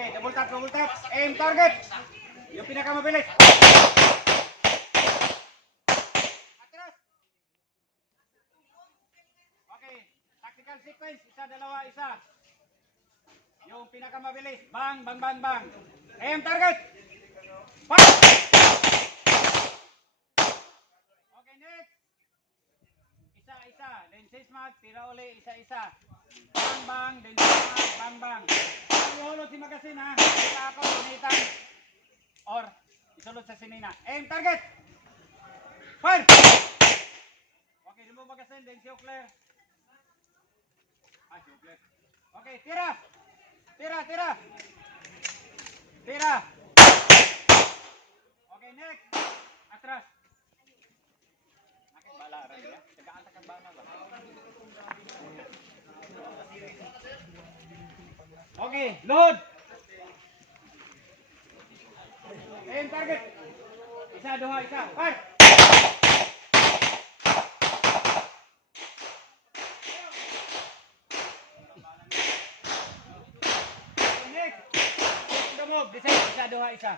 Okay, double tap, double tap. Aim target. Yung pinakamabilis. Atras. Okay, tactical sequence. Isa, dalawa, isa. Yung pinakamabilis. Bang, bang, bang, bang. Aim target. Fire. Okay, next. Isa, isa. Then sismag, tira uli, isa, isa. Bang, bang, then sismag, bang, bang. Ihulog si magasin ha. Kita ako, sinitan. Or, isulod sa sinina. Aim target. Fire. Okay, remove magasin, then siyo clear. Ah, siyo clear. Okay, tira. Tira, tira. Tira. Okay, next. Atras. Nakit bala rin ya. Tagaan takang bala ba? Okay, load. Aim target. Isa, dua, isa. Fire. Next. Move. Design. Isa, dua, isa.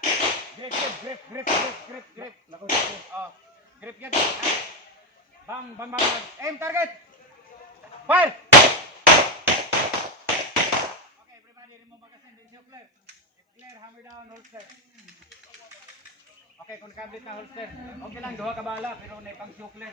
Grip, grip, grip, grip, grip, grip, grip. Oh, grip yan. Bang, bang, bang, bang. Aim target. Fire. Okay, everybody remove magazine. Then show clear. If clear, hammer down, holster. Okay, kung nakabit na holster. Okay lang, duha ka bala, pero may pang show clear.